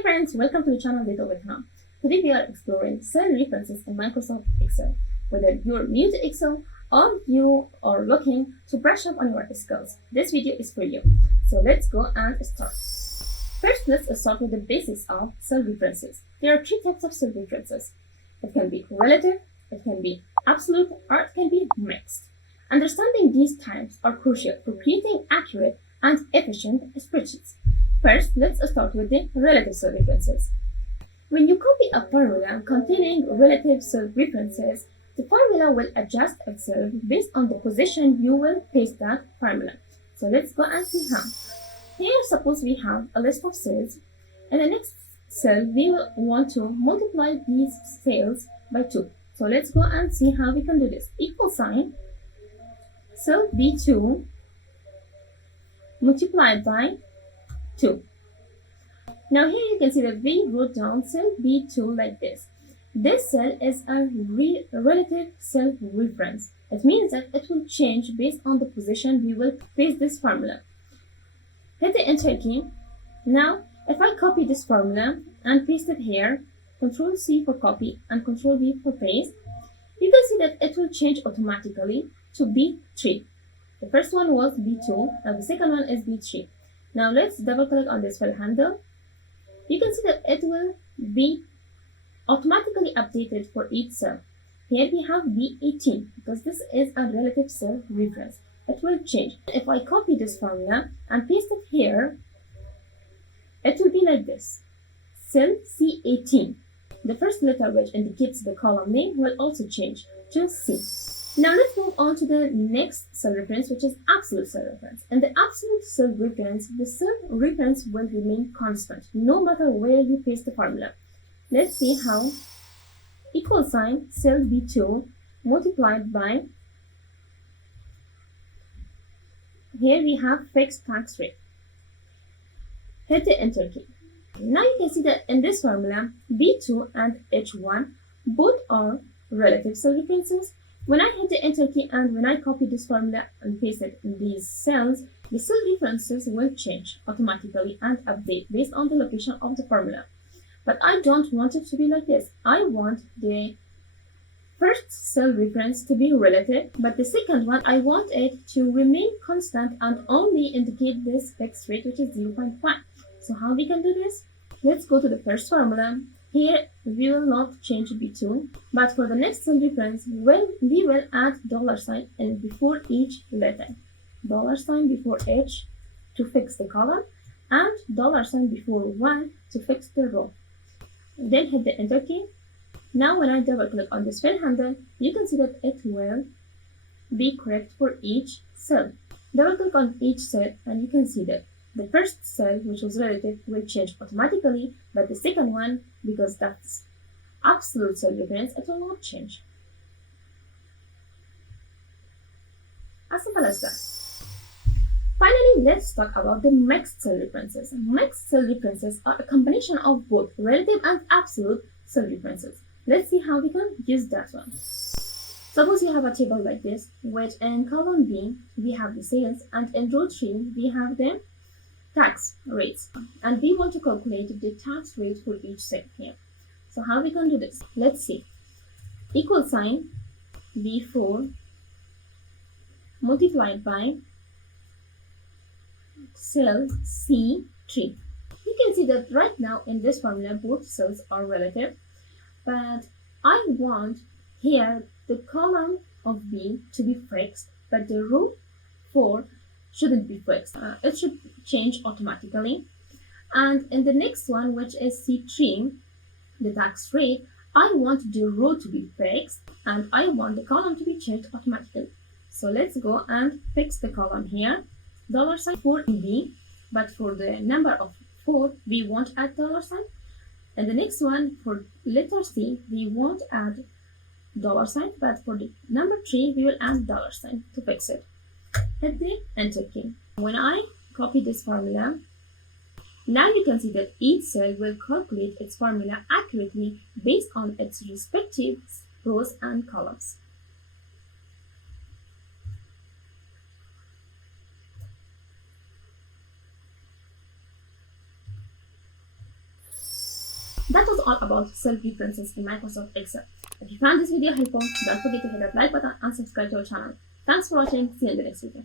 Hey friends, welcome to the channel Data with Hannah. Today we are exploring cell references in Microsoft Excel. Whether you're new to Excel or you are looking to brush up on your skills, this video is for you. So let's go and start. First, let's start with the basics of cell references. There are three types of cell references. It can be relative, it can be absolute, or it can be mixed. Understanding these types are crucial for creating accurate and efficient spreadsheets. First, let's start with the relative cell references. When you copy a formula containing relative cell references, the formula will adjust itself based on the position you will paste that formula. So let's go and see how. Here, suppose we have a list of cells. In the next cell, we will want to multiply these cells by 2. So let's go and see how we can do this. Equal sign, cell B2 multiplied by 2. Now here you can see that we wrote down cell B2 like this. This cell is a relative cell reference. It means that it will change based on the position we will paste this formula. Hit the enter key. Now if I copy this formula and paste it here, Ctrl C for copy and Ctrl V for paste, you can see that it will change automatically to B3. The first one was B2 and the second one is B3. Now let's double click on this file handle. You can see that it will be automatically updated for each cell. Here we have B18 because this is a relative cell reference. It will change. If I copy this formula and paste it here, it will be like this. Cell C18. The first letter which indicates the column name will also change to C. Now let's move on to the next cell reference, which is absolute cell reference. In the absolute cell reference, the cell reference will remain constant no matter where you paste the formula. Let's see how. Equal sign cell B2 multiplied by, here we have fixed tax rate. Hit the enter key. Now you can see that in this formula, B2 and H1 both are relative cell references. When I hit the enter key and when I copy this formula and paste it in these cells, the cell references will change automatically and update based on the location of the formula. But I don't want it to be like this. I want the first cell reference to be relative, but the second one, I want it to remain constant and only indicate this fixed rate, which is 0.5. So how we can do this? Let's go to the first formula. Here we will not change B2, but for the next cell reference, we will add $sign in before each letter. $sign before H to fix the column and $sign before Y to fix the row. Then hit the enter key. Now when I double click on this fill handle, you can see that it will be correct for each cell. Double click on each cell and you can see that the first cell, which was relative, will change automatically, but the second one, because that's absolute cell reference, it will not change. As simple as that. Finally, let's talk about the mixed cell references. Mixed cell references are a combination of both relative and absolute cell references. Let's see how we can use that one. Suppose you have a table like this, which in column B, we have the sales, and in row 3, we have the tax rates, and we want to calculate the tax rate for each cell here. So how we can do this? Let's see. Equal sign B4 multiplied by cell C3. You can see that right now in this formula both cells are relative, but I want here the column of B to be fixed, but the row 4 shouldn't be fixed. It should change automatically. And in the next one, which is C3, the tax rate, I want the row to be fixed and I want the column to be changed automatically. So let's go and fix the column here. $sign for B, but for the number of 4, we won't add $sign. And the next one, for letter C, we won't add $sign, but for the number 3, we will add $sign to fix it. Hit the enter key. When I copy this formula, now you can see that each cell will calculate its formula accurately based on its respective rows and columns. That was all about cell preferences in Microsoft Excel. If you found this video helpful, don't forget to hit that like button and subscribe to our channel. Thanks for watching. See you in the next video.